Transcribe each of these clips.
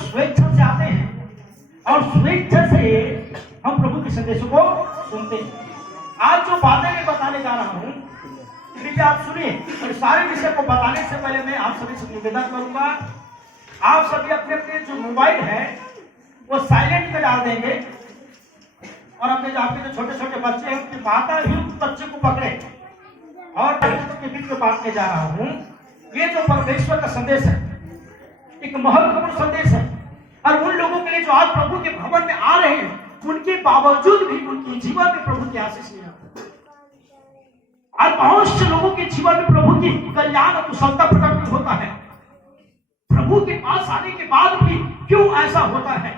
स्वेच्छा से आते हैं और स्वेच्छा से हम प्रभु के संदेशों को सुनते हैं। आज जो बातें मैं बताने जा रहा हूं, कृपया आप सुनिए। और सारे विषय को बताने से पहले मैं आप सभी से निवेदन करूंगा, आप सभी अपने अपने जो मोबाइल है वो साइलेंट पे डाल देंगे और अपने जो आपके जो छोटे छोटे बच्चे हैं उनकी माता ही उस बच्चे को पकड़े और के बीच में बांटने जा रहा हूं। ये जो परमेश्वर का संदेश है एक महत्वपूर्ण संदेश है, और उन लोगों के लिए जो आज प्रभु के भवन में आ रहे हैं उनके बावजूद भी उनके जीवन में प्रभु की आशीष नहीं आती। और बहुत से लोगों के जीवन में प्रभु की कल्याण और कुशलता प्रकट नहीं होता है। प्रभु के पास आने के बाद भी क्यों ऐसा होता है?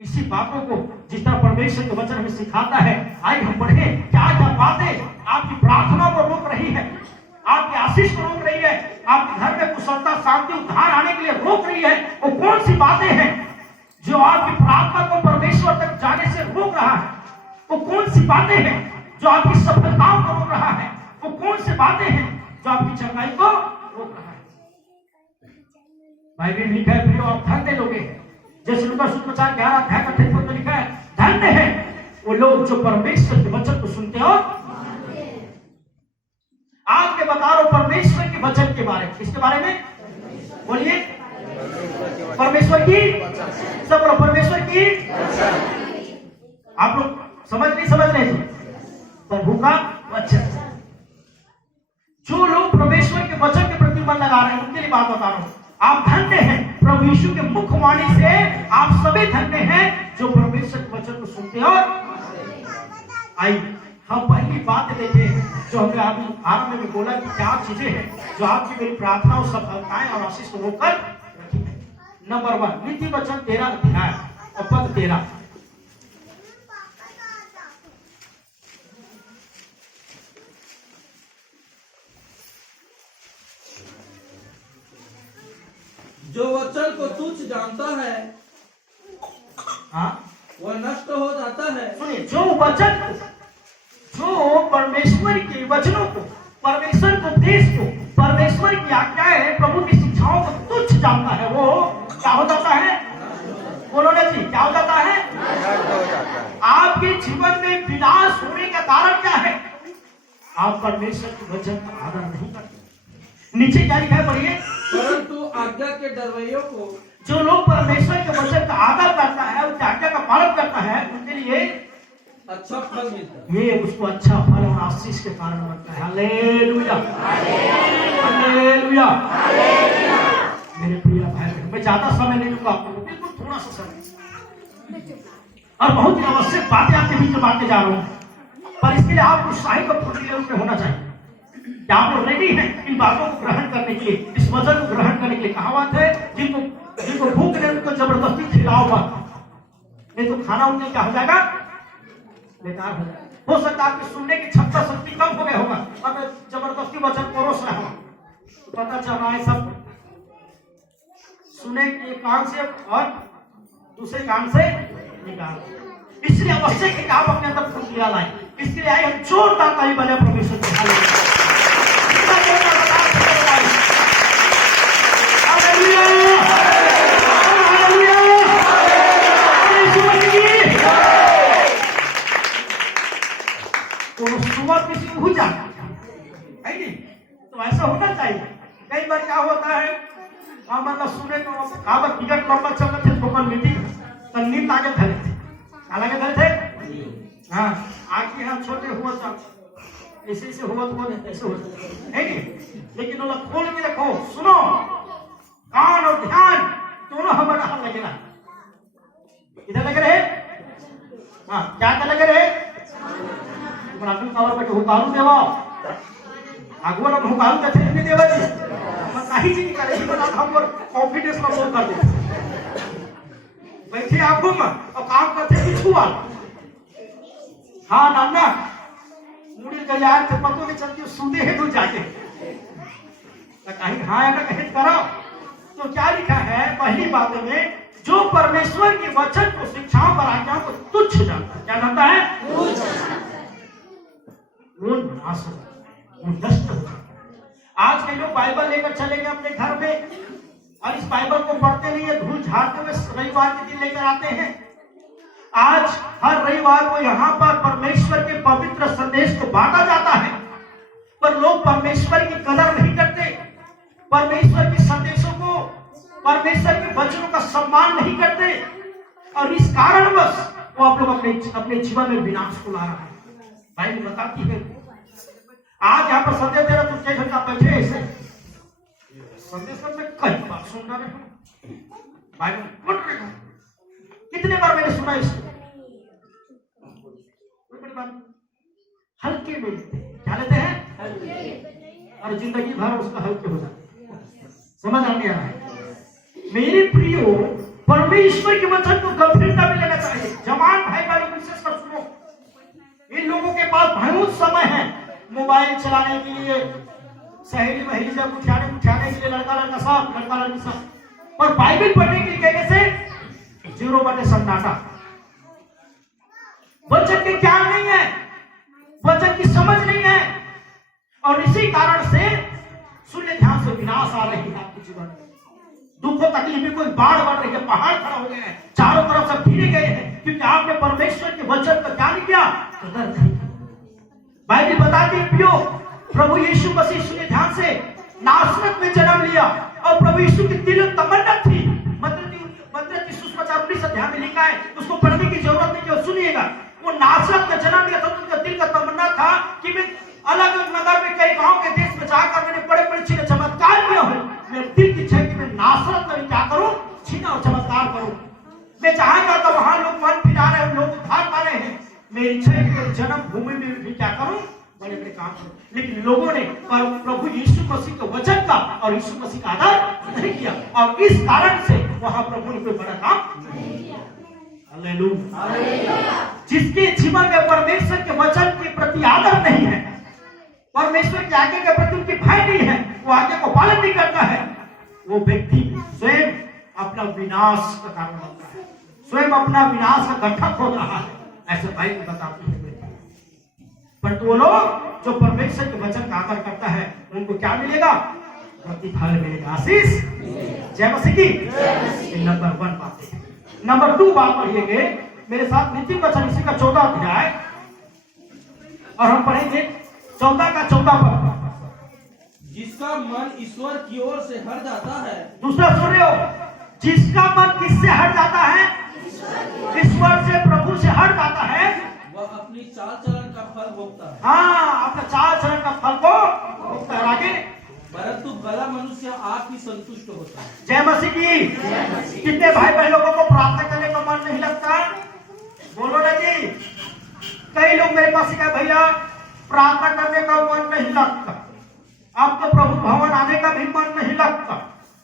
इसी बातों को जिस तरह परमेश्वर के वचन हमें सिखाता है, आइए हम पढ़े क्या क्या बातें आपकी प्रार्थना को रोक रही है, आपकी आशीष को रोक रही है, आपके घर में कुशलता शांति उद्धार आने के लिए रोक रही है। वो कौन सी बातें हैं जो आपकी प्रार्थना को परमेश्वर तक जाने से रोक रहा है? वो कौन सी बातें हैं जो आपकी सफलताओं को रोक रहा है? वो कौन सी बातें हैं जो आपकी चंगाई को रोक रहा है? बाइबल में लिखा है, प्रियो आप धन्य लोग हैं, जैसे लूका सुसमाचार 11 अध्याय का 28 पद में लिखा है, धन्य है वो लोग जो परमेश्वर के वचन को सुनते हो। आज मैं बता रहा हूं परमेश्वर के वचन के बारे में। किसके बारे में? बोलिए। परमेश्वर की, सब लोग परमेश्वर की। आप लोग समझ रहे थे? प्रभु का वचन। जो लोग परमेश्वर के वचन के प्रति मन लगा रहे हैं उनके लिए बात बता रहा हूं। आप धन्य हैं, प्रभु यीशु के मुखवाणी से आप सभी धन्य हैं जो परमेश्वर के वचन को सुनते हो। आइए हम पहली बात देखें जो हमने अभी आरंभ में बोला कि क्या चीजें हैं जो आपकी मेरी प्रार्थनाओं सफलताएं और आशीष को रोककर रखी है। नंबर 1, नीति वचन 13 अध्याय और पद 13। जो वचन को तुच्छ जानता है वह नष्ट हो जाता है। सुनिए, जो वचन को, जो परमेश्वर के वचनों को, परमेश्वर के उपदेश को, परमेश्वर की आज्ञाएं, प्रभु की शिक्षाओं को तुच्छ जानता है, वो क्या हो जाता है? बोलो ना जी, क्या हो जाता है? आपके जीवन में विनाश होने का कारण क्या है? आप परमेश्वर के वचन का आदर नहीं करते। नीचे क्या लिखा है, पढ़िए। परंतु आज्ञा के डरवैयों को, जो लोग परमेश्वर के वचन का आदर करता है, उसकी आज्ञा का पालन करता है, उनके लिए अच्छा फल मिलता है। ये उसको अच्छा फल और आशीष के कारण बनता है। Hallelujah, hallelujah. मेरे प्रिय भाई, मैं ज्यादा समय नहीं लूंगा आपको, बिल्कुल थोड़ा सा समय, और बहुत ही आवश्यक बातें आपके बीच में बांटने जा रहा हूँ, पर इसके लिए आपको उत्साही और फुर्तीले रूप में होना चाहिए। क्या आप लोग रेडी हैं इन बातों को ग्रहण करने के लिए, इस वचन को ग्रहण करने के लिए? कहावत है, जिनको भूख नहीं उनको जबरदस्ती खिलाओ मत, नहीं तो खाना उनके क्या हो जाएगा? बेकार हो जाएगा। हो सकता है आपकी सुनने की क्षमता शक्ति कम हो गया होगा, और मैं जबरदस्ती वचन परोस रहा हूं, तो पता चल रहा है सब सुने के कान से और दूसरे कान से निकाल। इसलिए आवश्यक है कि आप अपने अंदर फुर्तीला लाएं। इसके लिए आए हम जोरदार ताली बजाएं परमेश्वर को। सुबह किसी को है नहीं, तो ऐसा होना चाहिए। कई बार क्या होता है, मतलब सुने तो कहावत टिकट लंबा चल रहे थे, भोकल मीटिंग तो नींद आगे धरे थे, अलग धरे थे। हाँ, आगे यहाँ छोटे हुआ था, ऐसे हुआ तो ऐसे होता है नहीं, लेकिन वो लोग खोल के रखो, सुनो, कान और ध्यान दोनों हमारा हाथ लगे रहा। इधर लगे रहे, हाँ क्या क्या लगे रहे? हुकारू देवा आगुआ लोग हुकारू देते नहीं देवा जी, मैं कहीं चीज करे ही बता हम और कॉन्फिडेंस में बोल कर देते बैठे आप घूम और काम करते पिछुआ। हाँ नाना मुड़ी गलियार से पतो नहीं चलती सूदे है दूर जाके कहीं हाँ या ना कहीं करो। तो क्या लिखा है पहली बात में, जो परमेश्वर के वचन को, शिक्षाओं पर आज्ञाओं को तुच्छ जानता है, क्या जानता है? वो नाश हो जाता है, वो नष्ट हो जाता है। आज के लोग बाइबल लेकर चले गए अपने घर में और इस बाइबल को पढ़ते नहीं है, धूल इतवार के दिन लेकर आते हैं। आज हर रविवार को यहाँ पर परमेश्वर के पवित्र संदेश को बांटा जाता है, पर लोग परमेश्वर की कदर नहीं करते, परमेश्वर के संदेशों को, परमेश्वर के वचनों का सम्मान नहीं करते, और इस कारणवश वो आप लोग अपने जीवन में विनाश को ला रहा है। बाइबल बताती है, आज यहाँ पर संदेश दे रहा, तुम 6 घंटा बैठे ऐसे संदेश में कई बार सुन रहे हो, बाइबल पढ़ रहे हो, कितने बार मैंने सुना इसको। बड़ी बात हल्के में लेते हैं, क्या लेते हैं, और जिंदगी भर उसका हल्के हो जाते हैं। समझ आ रहा है मेरे प्रियो, परमेश्वर के वचन को गंभीरता में लेना चाहिए। जवान भाई बहनों विशेषकर सुनो, इन लोगों के पास बहुत समय है मोबाइल चलाने के लिए, सहेली महेली जब उठाने के लिए, लड़का लड़की सब, और बाइबल पढ़ने के लिए कहने से 0 सन्नाटा। वचन के ज्ञान नहीं है, वचन की समझ नहीं है, और इसी कारण से सुनने ध्यान से विनाश आ रही है आपके जीवन में। दुखों तकलीफ में कोई बाढ़ बढ़ रही है, पहाड़ खड़ा हो गए हैं, चारों तरफ से घिरे गए हैं, क्योंकि आपने परमेश्वर के वचन का क्या नहीं किया, कदर नहीं। बाइबल बताती है प्रियो, प्रभु यीशु मसीह, सुनिए ध्यान से, नासरत में जन्म लिया, और प्रभु यीशु की दिल तमन्ना थी, मत्ती सुसमाचार 19 अध्याय में लिखा है, उसको पढ़ने की जरूरत नहीं, जो सुनिएगा, वो नासरत में जन्म लिया था, तो उनका दिल का तमन्ना था कि मैं अलग अलग नगर में, कई गांव के देश में जाकर मैंने बड़े बड़े छीने चमत्कार किया हूं, मेरे दिल की इच्छा है कि मैं नासरत में क्या करूं, छीना और चमत्कार करूं। मैं जहां जाता वहां लोग मन फिरा रहे हैं, लोग उद्धार पा रहे हैं, मेरी इच्छा है कि मेरी जन्म भूमि में भी क्या करूं, बड़े बड़े काम करूं। लेकिन लोगों ने प्रभु यीशु मसीह के वचन का और यीशु मसीह का आदर नहीं किया, और इस कारण से वहां प्रभु ने कोई बड़ा काम नहीं किया। हालेलुया। जिसके जीवन में परमेश्वर के वचन के प्रति आदर नहीं है, परमेश्वर के आज्ञा के प्रति उनकी भय नहीं है, वो आज्ञा को पालन नहीं करता है, वो व्यक्ति स्वयं अपना विनाश का कारण बनता है, स्वयं अपना विनाश का गड्ढा खोद रहा है, ऐसे बाइबल बताती है। परंतु वो लोग जो परमेश्वर के वचन का आदर करता है, उनको क्या मिलेगा, प्रतिफल मिलेगा, आशीष। जय मसीह की। नंबर 1 बात है। नंबर 2 बात पढ़िएगे मेरे साथ, नीति वचन इसी का 14 अध्याय, और हम पढ़ेंगे 14 का 14 पद। जिसका मन ईश्वर की ओर से हट जाता है, दूसरा सुन रहे हो, जिसका मन किससे हट जाता है, ईश्वर से, प्रभु से हट जाता है, वह अपनी चाल चलन का फल भोगता है। हाँ, अपना चाल चलन का फल को भोगता है। आगे, परंतु भला मनुष्य आप ही संतुष्ट होता है। जय मसीह की। कितने भाई बहन लोगों को प्रार्थना करने का मन नहीं लगता, बोलो ना जी। कई लोग मेरे पास कहे, भैया प्रार्थना करने का मन नहीं लगता, अब तो प्रभु भवन आने का भी मन नहीं लगता,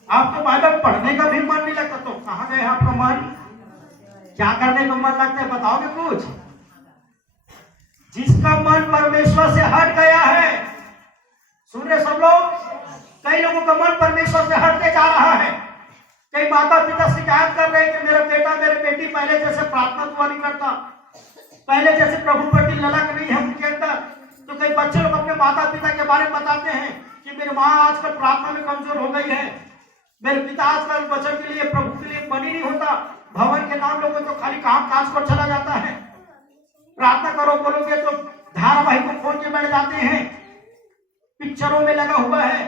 अब तो बाइबल पढ़ने का भी मन नहीं लगता। तो कहाँ गए आपका मन, क्या करने का मन लगता है, बताओगे कुछ? जिसका मन परमेश्वर से हट गया है, सुन रहे सब लोग, कई लोगों का मन परमेश्वर से हटते जा रहा है। कई माता पिता शिकायत कर रहे हैं कि मेरा बेटा मेरी बेटी पहले जैसे प्रार्थना दुआ नहीं करता, पहले जैसे प्रभु प्रति ललक नहीं है उनके अंदर। तो कई बच्चे लोग अपने माता पिता के बारे में बताते हैं कि मेरी माँ आजकल प्रार्थना में कमजोर हो गई है, मेरे पिता आजकल वचन के लिए, प्रभु के लिए मन ही नहीं होता, भवन के नाम लोगे तो खाली काम काज पर चला जाता है, प्रार्थना करो बोलोगे तो धारावाहिक को खोल के बैठ जाते हैं, पिक्चरों में लगा हुआ है,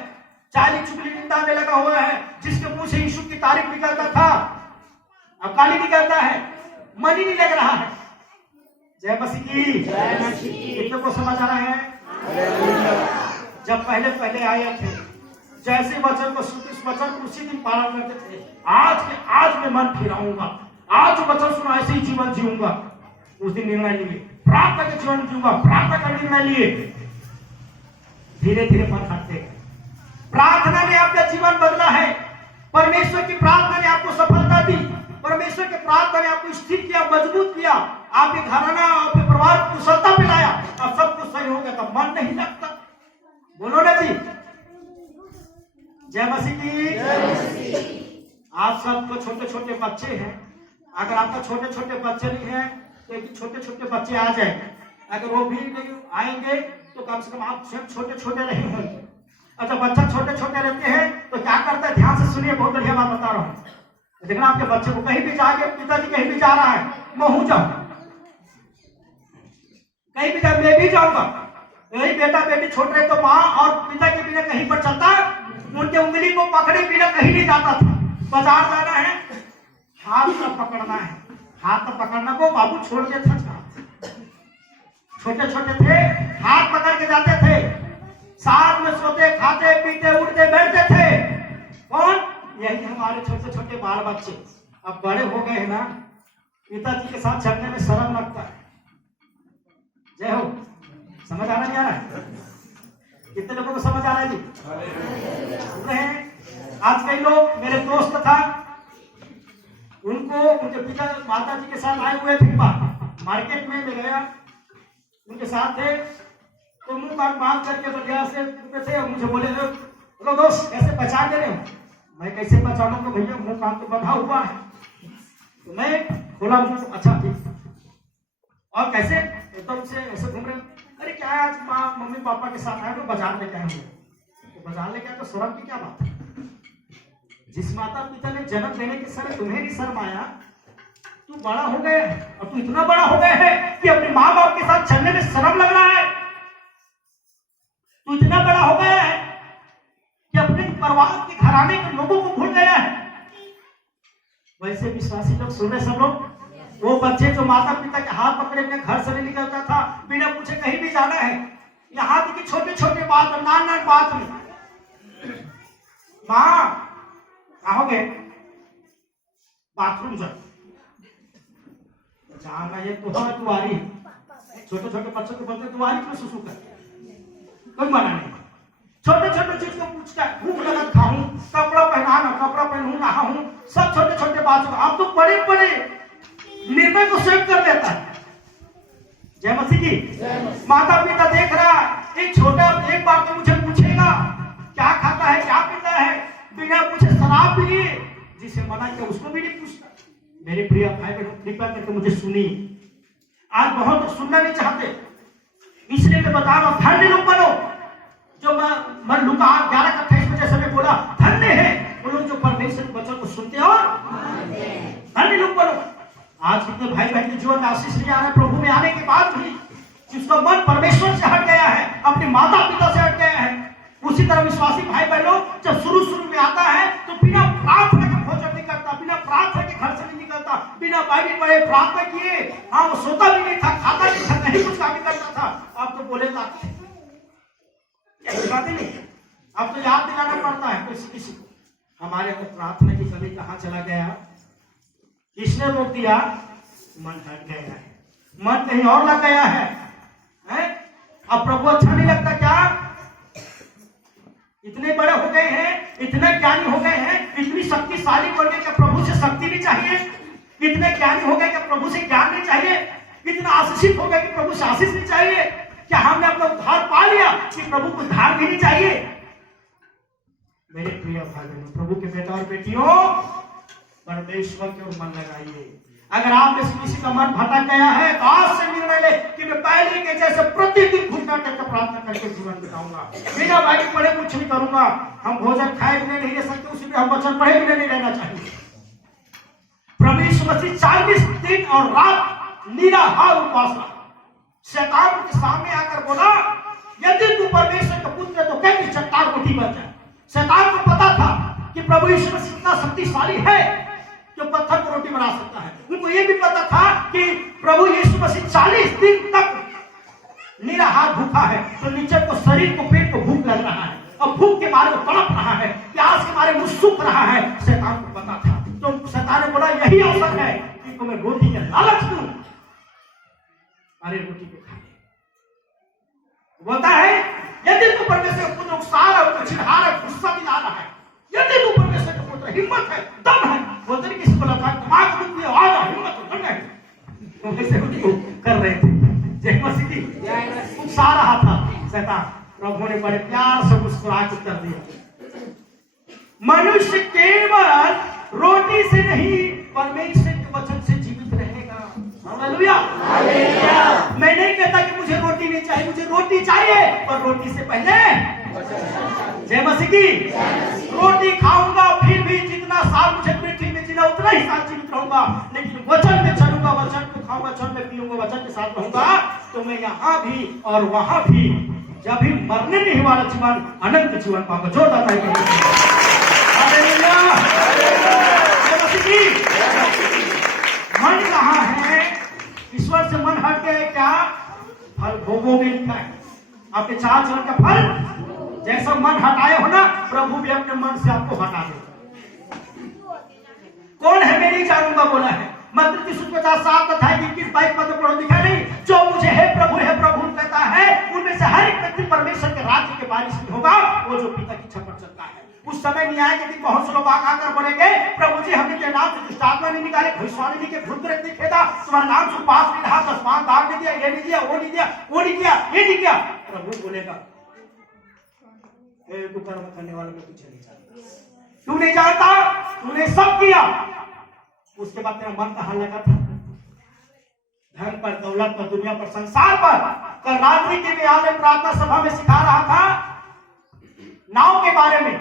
चाली चुगली निंदा में लगा हुआ है, जिसके मुंह से यीशु की तारीफ निकलता था अब गाली निकलता है, मन ही नहीं लग रहा है। जय मसीह की। कितने को समझ आ रहा है? जब पहले पहले आए थे, जैसे वचन को इस वचन को उसी दिन पालन करते थे, आज मैं मन फिराऊंगा, आज वचन सुना ऐसे ही जीवन जीऊंगा। उस दिन निर्णय लिए, प्रार्थना के जीवन जीऊंगा, प्रार्थना का निर्णय लिए, धीरे धीरे मन हटते गए। प्रार्थना ने आपका जीवन बदला है, परमेश्वर की प्रार्थना ने आपको सफलता दी, परमेश्वर के प्रार्थना ने आपको स्थिर किया, मजबूत किया, आपके घराना, आपके परिवार को कुशलता पे लाया, अब सब कुछ सही हो गया, तो मन नहीं लगता, बोलो ना जी। जय मसीह की। आप सबको छोटे छोटे बच्चे हैं, अगर आपका छोटे छोटे बच्चे नहीं है तो छोटे छोटे बच्चे आ जाएंगे, अगर वो भी नहीं आएंगे तो कम से कम आप स्वयं छोटे छोटे रहे होंगे। अच्छा, बच्चा छोटे छोटे रहते हैं तो क्या करता है, ध्यान से सुनिए, बहुत बढ़िया बात बता रहा हूँ। देखना आपके बच्चे को कहीं भी जाके, पिताजी कहीं भी जा रहा है, मैं हूं जाऊं, कहीं भी जाऊं, मैं भी जाऊंगा। यही बेटा बेटी छोटे रहे तो माँ और पिता के बिना कहीं पर चलता, उनके उंगली को पकड़े बिना कहीं नहीं जाता था। बाजार जाना है, हाथ में पकड़ना है, हाथ में पकड़ना को बाबू छोड़ के था। छोटे छोटे थे, हाथ पकड़ के जाते थे, साथ में सोते, खाते, पीते, उठते, बैठते थे। कौन? यही हमारे छोटे छोटे बाल बच्चे। अब बड़े हो गए हैं ना, पिताजी के साथ चलने में शर्म लगता है। जय हो। समझ आ रहा नहीं आ रहा है? कितने लोगों को समझ आ रहा है जी? सुन रहे हैं? आज कई लोग, मेरे दोस्त था, उनको उनके पिता माता जी के साथ आए हुए थे, मार्केट में मैं गया, उनके साथ थे, तो मुंह कान बांध करके बढ़िया से थे और मुझे बोले, बोलो दोस्त कैसे पहचान रहे हो? मैं कैसे पहचानूंगा भैया, मुंह कान तो बंधा हुआ है। तो मैं खोला मुंह, अच्छा ठीक, और कैसे? एकदम से ऐसे घूम रहे, अरे क्या है, आज माँ मम्मी पापा के साथ आए तो बाजार लेके आए हुए। तो बाजार लेके आए तो शर्म की क्या बात है? जिस माता पिता ने जन्म देने के समय तुम्हें नहीं शर्म आया, तू बड़ा हो गया है, और तू इतना बड़ा हो गया है कि अपने माँ बाप के साथ चलने में शर्म लग रहा है। तू इतना बड़ा हो गया है कि अपने परिवार के घराने के लोगों को भूल गया है। वैसे विश्वासी लोग सुन रहे सब लोग, वो बच्चे जो माता पिता के हाथ पकड़े अपने घर से नहीं निकलता था, बिना पूछे कहीं भी जाना है, यहाँ तक कि छोटे छोटे बात, नान नान बात में, माँ कहाँ गए? बाथरूम जाना, ये तो है दुआरी। छोटे छोटे बच्चों को बोलते दुआरी क्यों सुसु कर, कोई मना नहीं। छोटे छोटे चीज को पूछता है, भूख लगा खाऊं, कपड़ा पहनाना, कपड़ा पहनूं, नहाऊं, सब छोटे छोटे बातों। आप तो बड़े बड़े निर्णय को स्वयं कर लेता है। जय मसीह की। माता पिता देख रहा है, एक छोटा एक बार तो मुझे पूछेगा क्या खाता है, क्या पीता है, बिना पूछे शराब भी लिए, जिसे मना किया उसको भी नहीं पूछता। मेरे प्रिय भाई बहनों, कृपया करके मुझे सुनिए। आज बहुत लोग सुनना नहीं चाहते, इसलिए मैं बता रहा हूं, धन्य लोग बनो जो मैं लूका 11:28 में जैसे मैं बोला, धन्य है वो लोग जो परमेश्वर के वचन को सुनते हैं और धन्य लोग बनो। आज कितने भाई बहन के जीवन में आशीष नहीं आ रहा है, प्रभु में आने के बाद भी जिसका मन परमेश्वर से हट गया है, अपने माता पिता से हट गया है। उसी तरह विश्वासी भाई बहनों, जब शुरू में आता है तो बिना प्रार्थना के भोजन नहीं करता, बिना प्रार्थना के घर से नहीं निकलता, बिना बाइबल पढ़े प्रार्थना किए, हाँ वो सोता भी नहीं था, खाता नहीं था, नहीं कुछ काम करता था। अब तो बोले जाते नहीं, अब तो याद दिलाना पड़ता है किसी को। हमारे अंदर प्रार्थना की कमी कहाँ चला गया? किसने रोक दिया? मन हट गया है, मन कहीं और लग गया है, हैं? अब प्रभु अच्छा नहीं लगता क्या? इतने बड़े हो गए हैं, इतने ज्ञानी हो गए हैं, इतनी शक्तिशाली बन गए, क्या प्रभु से शक्ति नहीं चाहिए? इतने ज्ञानी हो गए, क्या प्रभु से ज्ञान नहीं चाहिए? इतना आशीषित हो गए कि प्रभु से आशीष नहीं चाहिए? क्या हमने अपना उद्धार पा लिया कि प्रभु को उद्धार भी नहीं चाहिए? मेरे प्रिय भाई बहनों, प्रभु के बेटा और बेटियों, परमेश्वर की ओर मन लगाइए। अगर आप में से किसी का मन भटक गया है तो आज से निर्णय ले कि मैं पहले के जैसे प्रतिदिन घुटना टेक प्रार्थना करके जीवन बिताऊंगा, बिना बाइबल पढ़े कुछ नहीं करूंगा। हम भोजन खाए बिना नहीं रह सकते, उसी में हम वचन पढ़े बिना नहीं रहना चाहिए। प्रभु यीशु मसीह 40 दिन और रात निराहार उपवास रहा। शैतान के सामने आकर बोला, यदि तू परमेश्वर का पुत्र है तो कैसे चट्टान रोटी बन जाए। शैतान को पता था कि प्रभु यीशु मसीह इतना शक्तिशाली है जो पत्थर को रोटी बना सकता है। उनको यह भी पता था कि प्रभु यीशु मसीह 40 दिन तक निराहार भूखा है, तो नीचे को शरीर को, पेट को भूख लग रहा है और भूख के मारे वो तड़प रहा है, प्यास के मारे वो सूख रहा है। शैतान को पता था, तो शैतान ने बोला यही अवसर है कि तुम्हें रोटी का लालच दूं, अरे रोटी को खा ले। बोलता है यदि तू परमेश्वर का पुत्र सारा छिड़हार है, गुस्सा दिलाना है, यदि तू परमेश्वर का पुत्र, हिम्मत है, दम है, बोलते नहीं किसी को लगा दिमाग में आ जा, हिम्मत हो, दम है, तो वैसे कर रहे थे। जय मसीह की। उकसा रहा था शैतान, प्रभु ने बड़े प्यार से मुस्कुरा के उत्तर दिया, मनुष्य केवल रोटी से नहीं परमेश्वर के वचन से जीवित रहेगा। हालेलुया। मैं नहीं कहता कि मुझे रोटी नहीं चाहिए, मुझे रोटी चाहिए, पर रोटी से पहले जय मसीह की। रोटी खाऊंगा फिर भी जितना साल मुझे पृथ्वी में जीना ही साथ जीवित रहूंगा, लेकिन वचन में चलूंगा, वचन को खाऊंगा, वचन में पीऊंगा, वचन के साथ रहूंगा, तो मैं यहाँ भी और वहां भी जब भी मरने नहीं वाला जीवन, अनंत जीवन पाऊंगा। जोरदार ताली बजाइए। मन कहाँ है? ईश्वर से मन हट गए क्या? फल भोगोगे। लिखा है आपके 4 चरण का फल जैसा मन हटाए हो ना, प्रभु भी अपने मन से आपको हटा दे। कौन है मैं नहीं जानूंगा बोला है। मत्ती 30:50 अध्याय 21-22 पद पढ़ो, दिखा नहीं? जो मुझे हे प्रभु कहता है, उनमें से हर एक व्यक्ति परमेश्वर के राज्य के वारिस नहीं होगा, वो जो पिता की इच्छा पर चलता है। उस समय न्याय के दिन बहुत से लोग आकर बोलेंगे, प्रभु जी हमने तेरे नाम से दुष्ट आत्मा नहीं निकाले, भविष्यवाणी नहीं के, भूत प्रेत नहीं खेदा, तुम्हारा नाम से उपवास नहीं रहा, 10 पान दान नहीं दिया, ये नहीं दिया, वो नहीं दिया, वो नहीं किया, ये नहीं किया। प्रभु बोलेगा तू कर्म करने वालों में कुछ नहीं जानता, तू नहीं जानता, तूने सब किया। उसके बाद तेरा मन कहाँ लगा था? धन पर, दौलत पर, दुनिया पर, संसार पर। कल रात्रि के भी आज प्रार्थना सभा में सिखा रहा था नाव के बारे में।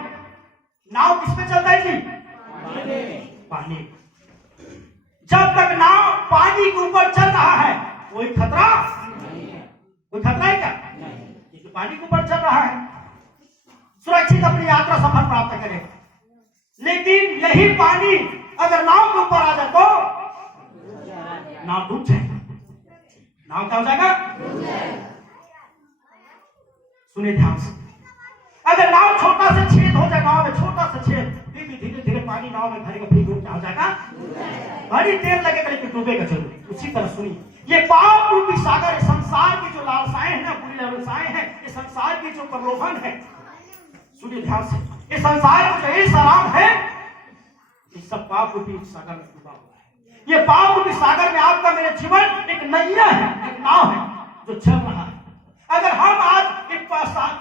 नाव किस पे चलता है जी? पानी। जब तक नाव पानी के ऊपर चल रहा है कोई खतरा नहीं है। कोई खतरा है क्या? क्योंकि पानी के ऊपर चल रहा है, सुरक्षित अपनी यात्रा सफल प्राप्त करेगा। लेकिन यही पानी अगर नाव के ऊपर आ जाए तो नाव डूब जाएगा। नाव क्या हो जाएगा? सुनिए ध्यान से। अगर नाव छोटा सा छेद हो जाए, नाव में छोटा सा छेद, फिर भी धीरे धीरे पानी नाव में भरेगा, फिर क्या हो जाएगा? बड़ी देर लगेगा लेकिन डूबेगा जरूर। उसी तरह सुनिए, ये पाप रूपी सागर है, संसार की जो लालसाएं हैं ना, बुरी लालसाएं हैं, ये संसार की जो प्रलोभन है, सुनिए ध्यान से, ये संसार का जो ऐश आराम है, ये सब पाप रूपी सागर में डूबा हुआ है। ये पाप रूपी सागर में आपका मेरा जीवन एक नैया है, एक नाव है जो चल रहा है। अगर हम आज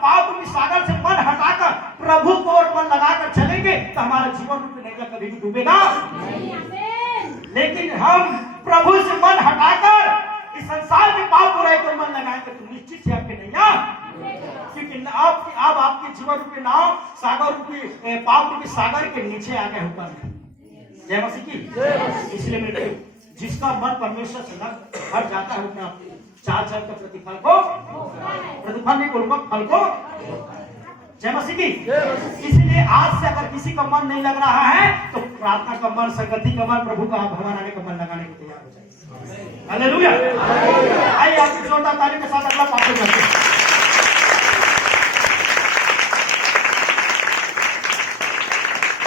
पाप रूपी सागर से मन हटाकर प्रभु को और मन लगाकर चलेंगे तो हमारा जीवन रूपी नैया कभी भी डूबेगा नहीं। लेकिन हम प्रभु से मन हटाकर इस संसार में पाप बुराई पर मन लगाएंगे तो निश्चित ही आपके नैया, क्योंकि अब आपके जीवन रूपी नाव सागर रूपी पाप रूपी सागर के नीचे आ गए ऊपर। जय मसीह की। इसलिए मेरे जिसका मन परमेश्वर से हट जाता है अपने 4 चरण के प्रतिफल को, प्रतिफल नहीं बोलूंगा, फल को। जय मसीह की। इसलिए आज से अगर किसी का मन नहीं लग रहा है तो प्रार्थना का मन, संगति का मन, प्रभु का भगवान आने का मन लगाने को तैयार हो जाए। हालेलुया। आइए आपकी जोरदार ताली के साथ अगला पाठ करते हैं।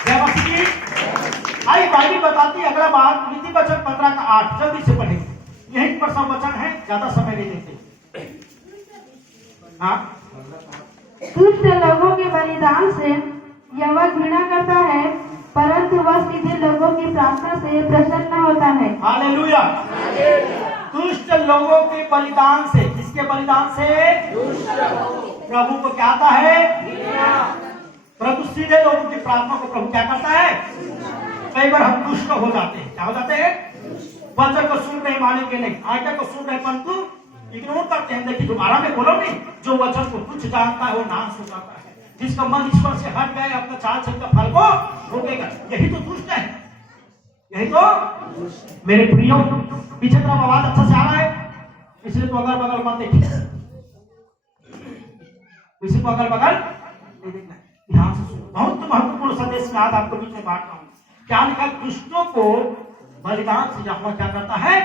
जय मसीह की। आई बाइबल बताती है अगला बात, नीति वचन 15:8 जल्दी से पढ़ेंगे। यही पर सब वचन है, ज्यादा समय नहीं लेते। हाँ, दुष्ट लोगों के बलिदान से यहोवा घृणा करता है, परंतु वह सीधे लोगों की प्रार्थना से प्रसन्न होता है। हालेलुया। दुष्ट लोगों के बलिदान से, किसके बलिदान से? प्रभु को क्या आता है? प्रभु सीधे लोगों की प्रार्थना को प्रभु क्या करता है? कई बार हम दुष्ट हो जाते हैं। क्या हो जाते हैं? वचन को सुन रहे मानेंगे नहीं, आज्ञा को सुन रहे परंतु इग्नोर करते हैं। देखिए दोबारा में बोलो नहीं, जो वचन को तुच्छ जानता है वो नाश हो जाता है। जिसका मन ईश्वर से हट गए अपना 4 चरण का फल को भोगेगा। यही तो दुष्ट है, यही तो। मेरे प्रियो, पीछे तरफ आवाज अच्छा से आ रहा है, इसलिए तो अगल बगल मत देखिए, किसी को अगल बगल नहीं देखना, ध्यान से सुनो। बहुत महत्वपूर्ण संदेश में आज आपको बीच में बांट रहा हूं। क्या लिखा? दुष्टों को बलिदान से यहोवा क्या करता है?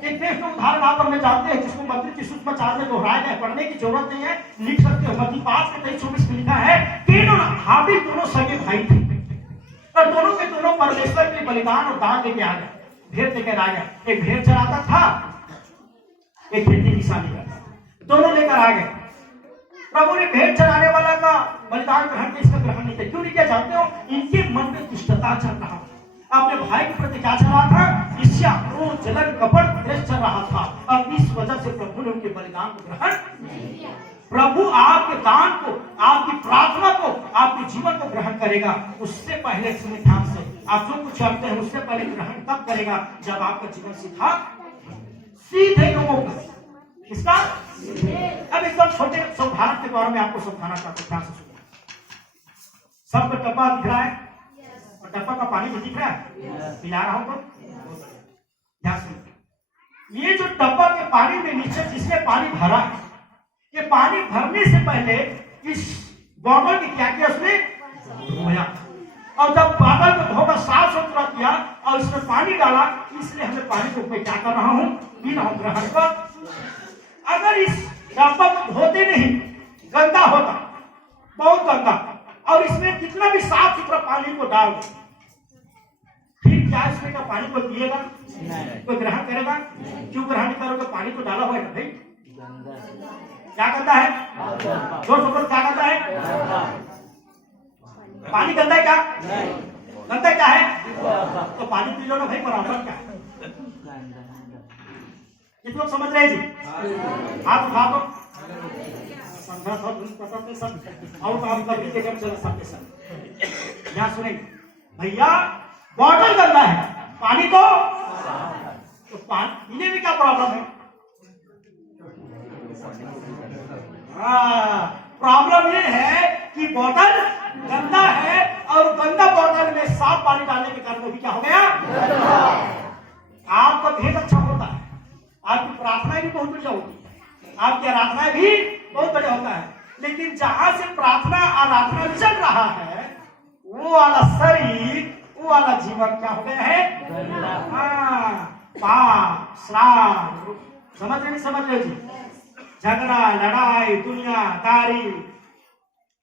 एक देश का उदाहरण आप और मैं जानते हैं, जिसको मत्ती 30:4 में दोहराया गया, पढ़ने की जरूरत नहीं है, लिख सकते हो। मत्ती 5:23-24 में लिखा है, कैन और हाबिल दोनों सगे भाई थे और दोनों के दोनों परमेश्वर के बलिदान और दान लेके आ गए, भेड़ लेकर आ गए। एक भेड़ चराता था, एक खेती किसानी करता, दोनों लेकर आ गए। प्रभु ने भेड़ चराने वाला का बलिदान ग्रहण किया, इसका ग्रहण नहीं किया। क्यों नहीं किया जानते हो? इनके मन में दुष्टता चल रहा था। अपने भाई के प्रति क्या चल रहा था? ईर्ष्या, क्रोध, जलन, कपट, द्वेष चल रहा था और इस वजह से प्रभु ने उनके बलिदान को ग्रहण नहीं किया। प्रभु आपके दान को, आपकी प्रार्थना को, आपके जीवन को ग्रहण करेगा। उससे पहले सुनिए ध्यान से, आप जो कुछ करते हैं उससे पहले ग्रहण तब करेगा जब आपका जीवन सीधे लोगों का। इसका अब एकदम छोटे उदाहरण के द्वारा मैं आपको समझाना चाहता हूं। ध्यान से सुनिए। सबको डब्बा दिख रहा है, और डब्बा का पानी भी दिख रहा है, पिला रहा हूं तो ध्यान सुन। ये जो डब्बा के पानी में नीचे जिसमें पानी भरा है, ये पानी भरने से पहले इस बॉटल की क्या किया उसने धोया, और जब बॉटल को धोकर साफ सुथरा किया और इसमें पानी डाला, इसलिए हमें पानी को मैं क्या कर रहा हूं, पी रहा हूं ग्रहण कर। अगर इस डब्बा को धोते नहीं, गंदा होता, बहुत गंदा, और इसमें कितना भी साफ सुथरा पानी को डाल दो, फिर क्या इसमें का पानी को पिएगा? कोई ग्रहण करेगा? क्यों ग्रहण नहीं करोगे? पानी को डाला हुआ है ना भाई, क्या करता है? दोस्तों क्या करता है? पानी गंदा है क्या? गंदा क्या है? तो पानी पी लो ना भाई, बराबर क्या है? कितने लोग समझ रहे हैं जी? हाथ उठा दो, सब और काम करके के जब चला सबके सब यहाँ सुने भैया, बॉटल गंदा है, पानी तो पानी पीने में क्या प्रॉब्लम है? प्रॉब्लम ये है कि बॉटल गंदा है और गंदा बॉटल में साफ पानी डालने के कारण भी क्या हो गया? आपका भेद अच्छा होता है, आपकी प्रार्थनाएं भी बहुत बढ़िया होती है, आपकी आराधनाएं भी बहुत बढ़िया होता है, लेकिन जहां से प्रार्थना आराधना चल रहा है, वो वाला शरीर, वो वाला जीवन क्या हो गया है? पाप, श्राप, समझ रहे नहीं समझ रहे जी? झगड़ा, लड़ाई, दुनियादारी,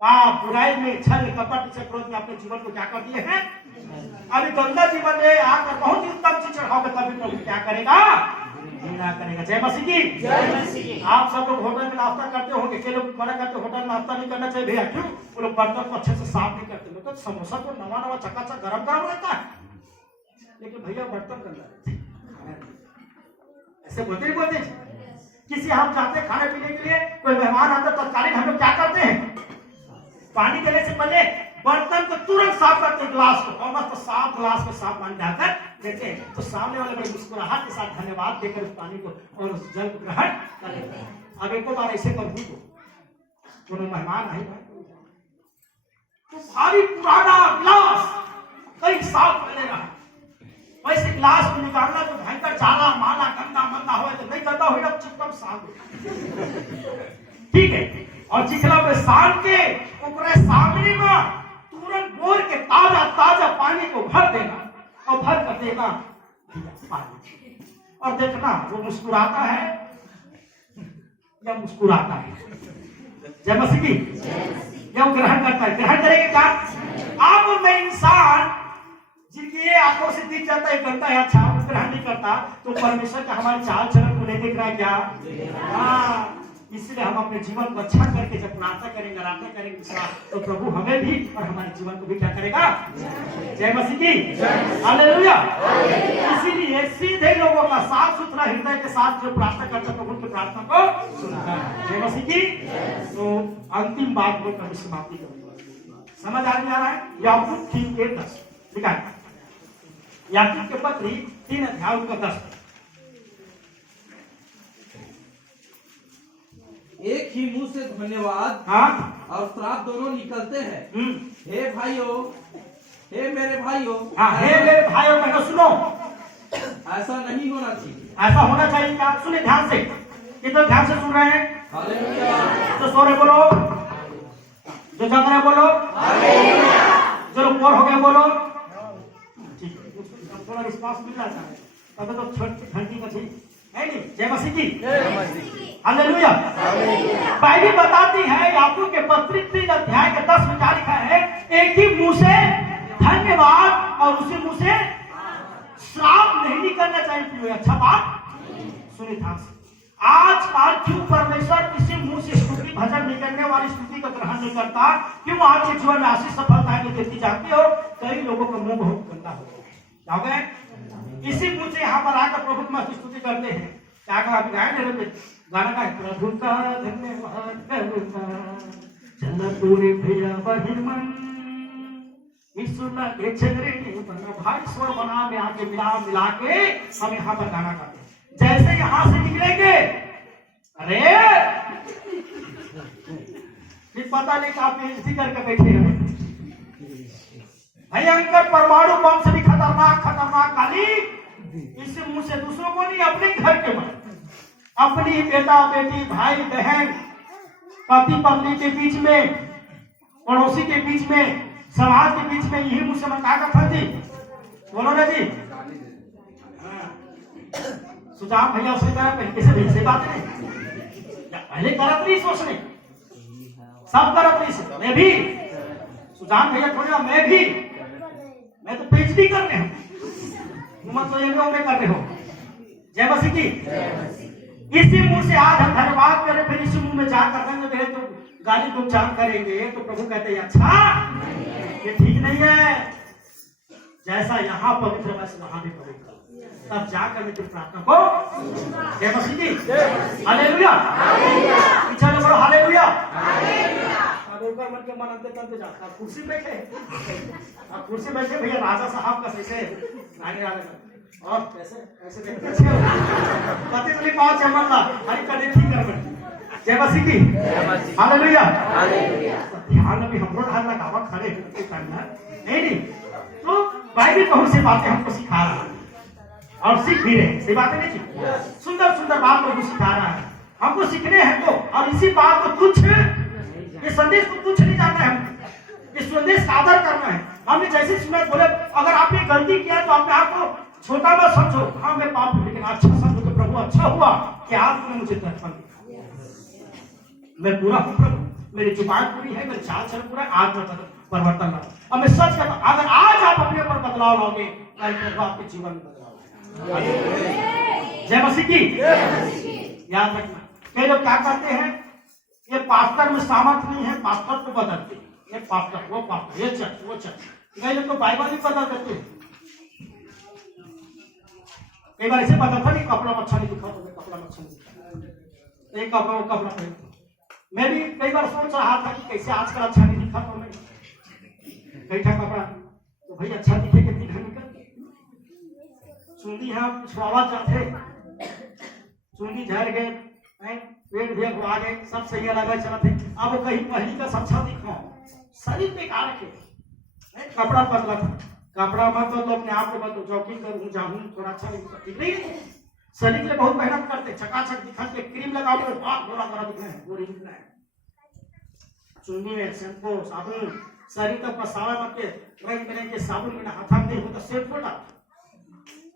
पाप, बुराई में छल कपट से क्रोध में अपने जीवन को क्या कर दिए हैं? अभी गंदा जीवन में आकर बहुत ही उत्तम चीज चढ़ाओगे तभी प्रभु क्या करेगा? घृणा करेगा। जय मसीह की। जय मसीह। आप सब लोग होटल में नाश्ता करते होंगे, के लोग मना करते होटल में नाश्ता नहीं करना चाहिए भैया, क्यों? वो लोग बर्तन को अच्छे से साफ नहीं करते, तो समोसा तो नवा नवा चकाचक गरम गरम रहता है, लेकिन भैया बर्तन गंदा ऐसे बोलते नहीं बोलते? किसी हम जाते हैं खाने पीने के लिए, कोई मेहमान आता है, तत्कालीन हम लोग क्या करते हैं? पानी देने से पहले बर्तन को तुरंत साफ करते हैं, गिलास को, और मस्त साफ गिलास में साफ पानी डालकर देते हैं, तो सामने वाले बड़े मुस्कुराहट के साथ धन्यवाद देकर उस पानी को और उस जल को ग्रहण कर लेते हैं। अब एक बार ऐसे कर दूं तो मेहमान आए तो भारी पुराना गिलास कहीं साफ कर लेना, वैसे गिलास को निकालना जो भयंकर जाला माला गंदा मंदा हो तो नहीं गंदा हो, चिकन साफ ठीक है, और चिकना में साल के ऊपर सामने में तुरंत बोर के ताजा ताजा पानी को भर देना और भर कर देना पानी, और देखना वो मुस्कुराता है या मुस्कुराता है। जय मसीह की। या वो ग्रहण करता है? ग्रहण करेंगे क्या? आप और मैं इंसान जिनकी ये आंखों से दिख जाता है गंदा है अच्छा, वो ग्रहण नहीं करता, तो परमेश्वर का हमारे चाल चलन को नहीं देख रहा है क्या? हाँ, इसलिए हम अपने जीवन को अच्छा करके जब प्रार्थना करेंगे, आराधना करेंगे, तो प्रभु हमें भी और हमारे जीवन को भी क्या करेगा? जय मसीह की। हालेलुया। इसीलिए सीधे लोगों का साफ सुथरा हृदय के साथ जो प्रार्थना करता है प्रभु की प्रार्थना को सुनता है। जय मसीह की। तो अंतिम बात को कभी समाप्ति करेंगे, समझ आ रहा है? याकूब 3:10 लिखा है, याकूब के पत्री 3 अध्याय का 10। एक ही मुंह से धन्यवाद हाँ और श्राप दोनों निकलते हैं। हे भाइयों, हे मेरे भाइयों, हे मेरे भाइयों बहनों सुनो, ऐसा नहीं होना चाहिए। ऐसा होना चाहिए क्या? सुने ध्यान से, कितना ध्यान से सुन रहे हैं? हालेलुया। जो सो रहे बोलो, जो जग रहे बोलो, जो लोग बोर हो गए बोलो, ठीक है, थोड़ा रिस्पांस मिल जाता है, तब तो छोटी घंटी का ठीक है नहीं? जय मसीह की। हालेलुया। बाइबल बताती है याकूब के पत्री 3 अध्याय के 10 में क्या लिखा है? एक ही मुंह से धन्यवाद और उसी मुंह से श्राप नहीं करना चाहिए। अच्छा बात सुनिए ध्यान से। आज काल क्यों परमेश्वर किसी मुंह से स्तुति भजन नहीं करने वाली स्तुति का ग्रहण नहीं करता? क्यों आपके जीवन में आशीष सफलता नहीं देती जाती हो? कई लोगों का मुंह बहुत गंदा हो गया, इसी मुंह से यहाँ पर आकर प्रभु की स्तुति करते हैं। क्या कहा? गाय गाना का है, प्रभु का धन्यवाद करूंगा चल पूरे भैया बहिमन यीशु लगे चेहरे बना भाई स्वर बना में आके मिला के हम यहाँ पर गाना गाते हैं। जैसे यहाँ से निकलेंगे, अरे फिर पता नहीं आप बेइज्जती करके बैठे हैं, भयंकर परमाणु बम से भी खतरनाक खतरनाक गाली इस मुंह से दूसरों को नहीं, अपने घर के मन, अपनी बेटा बेटी भाई बहन पति पत्नी के बीच में, पड़ोसी के बीच में, समाज के बीच में यही मुंह से मत आकर फल जी बोलो ना जी। सुजान भैया उसने कहा पहले से भेज से बात नहीं, पहले करत नहीं सोचने, सब करत नहीं से, मैं भी सुजान भैया थोड़ा मैं तो पीएचडी करने हूँ, तुम तो एमए में कर रहे हो। जय मसीह की। इसी मुंह से आज हम धन्यवाद करें, फिर इसी मुंह में जा कर देंगे तो गाली को उच्चारण करेंगे तो प्रभु कहते हैं अच्छा ये ठीक नहीं है, जैसा यहाँ पवित्र वैसे वहां भी पवित्र, तब जाकर मैं तुम प्रार्थना को। जय मसीह की। हालेलुया। पीछे बोलो हालेलुया। अब ऊपर मन के मन अंते तंते जाता कुर्सी बैठे, अब कुर्सी बैठे भैया राजा साहब का कैसे आगे आगे और कैसे कैसे देखते अच्छे पति चली पाँच चमन ला हरी का ठीक कर बैठे। जय मसीह की। हालेलुया। ध्यान में भी हम लोग हाल लगावा खड़े करना नहीं तो बाइबल बहुत सी बातें हमको सिखा रहा है और सीख भी रहे, सही बातें नहीं जी। सुंदर सुंदर बात को सिखा रहा है, हमको सीखने हैं तो, और इसी बात को तुच्छ, ये संदेश को तुच्छ नहीं जाना है, हमको इस संदेश का आदर करना है। हमने जैसे सुना बोले अगर आपने गलती किया तो अपने आप को छोटा मत समझो, हाँ मैं पाप हूं लेकिन अच्छा समझो तो प्रभु अच्छा हुआ कि आपने मुझे दर्शन दिया, मैं पूरा हूँ प्रभु, मेरी जुबान पूरी है, मेरे चाल चलन पूरा, आज मैं परिवर्तन ला। और मैं सच कहता हूं अगर आज आप अपने ऊपर बदलाव लाओगे कल प्रभु आपके जीवन में बदलाव। जय मसीह की। याद रखना, कई लोग क्या करते हैं, ये पास्टर में सामर्थ नहीं है, पास्टर को बदलते, ये पास्टर वो पास्टर, ये चर्च वो चर्च, कई लोग तो बाइबल ही बदल देते हैं। कई बार ऐसे बदलता नहीं, कपड़ा अच्छा नहीं दिखा तो कपड़ा अच्छा नहीं दिखा, एक कपड़ा वो कपड़ा पहन। मैं भी कई बार सोच रहा था कि कैसे आजकल अच्छा नहीं दिखा, तो मैं बैठा कपड़ा तो भाई अच्छा दिखे कितनी घनी कर चुंदी है पिछवाड़ा जाते, चुंदी झड़ गए, पेट भी आ गए, सब सही लगा चला थे। अब वो कहीं पहली का अच्छा दिखाओ, शरीर पे का रखे, कपड़ा बदला था, कपड़ा मत बदलो, अपने आप को बदलो, जॉगिंग करूँ जाऊँ थोड़ा अच्छा ठीक नहीं, शरीर के लिए बहुत मेहनत करते, चकाचक दिखा के क्रीम लगाओ तो बहुत गोरा गोरा दिखना है, गोरी दिखना है, चुन्नी में शैम्पू साबुन, शरीर का पसावा मत के रंग बिरंगे के साबुन में हाथा नहीं होता सेट होता,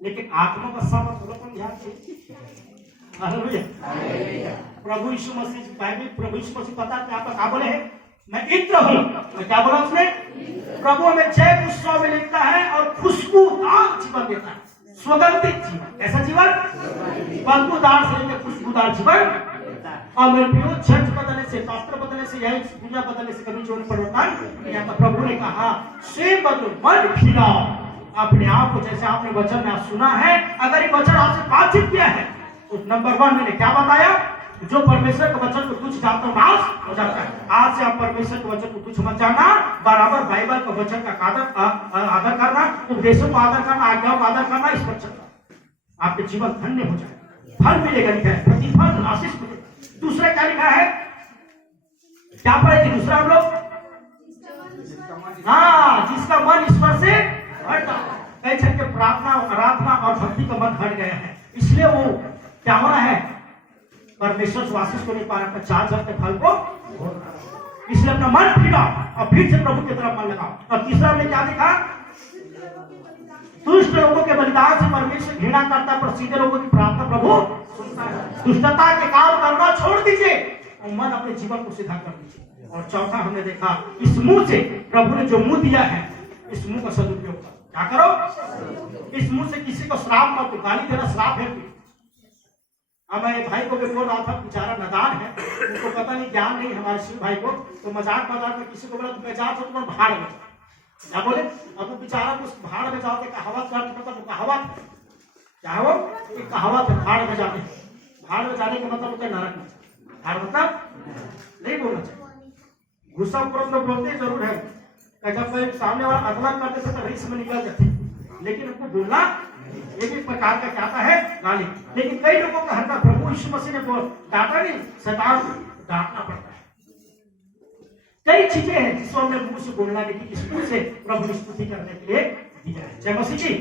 लेकिन आत्मा का साबुन थोड़ा कम ध्यान दे। हालेलुया। प्रभु यीशु मसीह बाइबल प्रभु यीशु मसीह पता क्या क्या बोले हैं, मैं इत्र हूँ, मैं क्या बोला उसने, प्रभु हमें जय उत्सव में लिखता है और खुशबूदार जीवन देता है, सुगंधित जीवन, ऐसा जीवन बदबूदार से लेकर खुशबूदार जीवन। और मेरे प्रियो चर्च बदलने से, पास्टर बदलने से, यही दुनिया बदलने से कभी जीवन परिवर्तन या तो प्रभु ने कहा से बदलो, मन फिराओ अपने आप को, जैसे आपने वचन में सुना है, अगर ये वचन आपसे बातचीत किया है तो नंबर 1 मैंने क्या बताया, जो परमेश्वर के वचन को तुच्छ जानता हो नाश हो जाता है। आज से आप परमेश्वर के वचन को तुच्छ मत जानना, बराबर बाइबल के वचन का आदर करना, उपदेशों का आदर करना, आज्ञाओं का आदर करना, इस पर चलना, आपके जीवन धन्य हो जाएगा, फल मिलेगा, लिखा है प्रतिफल आशीष मिलेगा। दूसरा क्या लिखा है, क्या पढ़े थे दूसरा हम लोग, हाँ जिसका मन ईश्वर से हटा, कई जन के प्रार्थना आराधना और भक्ति का मन हट गया है, इसलिए वो क्या हो रहा है, परमेश्वर से आशीष को नहीं पा रहा, 4 के फल को, इसलिए अपना मन फिराओ और फिर से प्रभु की तरफ मन लगाओ। और तीसरा हमने क्या देखा, दुष्ट लोगों के बलिदान से परमेश्वर घृणा करता है, पर सीधे लोगों की प्रार्थना प्रभु सुनता है। दुष्टता के काम करना छोड़ दीजिए और मन अपने जीवन को सीधा कर दीजिए। और चौथा हमने देखा, इस मुंह से प्रभु ने जो मुंह दिया है, इस मुंह का सदुपयोग करो। क्या करो, इस मुंह से किसी को श्राप मत दो, गाली देना श्राप है। अब मैं भाई को भी बोल रहा था, बेचारा नादान है, उनको पता नहीं, ज्ञान नहीं हमारे शिव भाई को, तो मजाक में किसी को बोला मैं जा तो भाड़ में, क्या बोले, अब वो बेचारा को भाड़ में जाते, कहावत करते, मतलब कहावत क्या है, वो एक कहावत है, भाड़ में जाने, भाड़ में जाने का मतलब होता है नरक में, भाड़ मतलब नहीं बोलना चाहिए, गुस्सा पुरुष लोग बोलते जरूर है, जब कोई सामने वाला अगला करते थे तो रिस्क में निकल जाते, लेकिन उनको बोलना ये भी प्रकार का क्या है, गाली। लेकिन कई लोगों का हरकत प्रभु यीशु मसीह ने डांटा नहीं, शैतान डांटना पड़ता है। कई चीजें हैं जिसको हमने मुंह से बोलना नहीं, किसी मुंह से प्रभु की स्तुति करने के लिए दिया है। जय मसीह जी।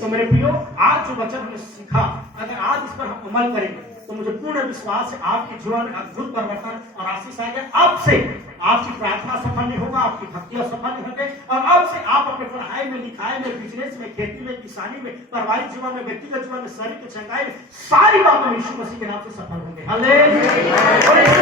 तो मेरे प्रियो, आज जो वचन हमने सीखा, अगर आज इस पर हम अमल करेंगे तो मुझे पूर्ण विश्वास है आपके जीवन में अद्भुत परिवर्तन और आशीष आएगा। आपसे आपकी प्रार्थना सफल नहीं होगा, आपकी भक्ति सफल नहीं होंगे, और आपसे आप अपने पढ़ाई में, लिखाई में, बिजनेस में, खेती में, किसानी में, पारिवारिक जीवन में, व्यक्तिगत जीवन में, शरीर की चंगाई में, सारी बातों में यीशु मसीह के नाम से सफल होंगे। हालेलुया।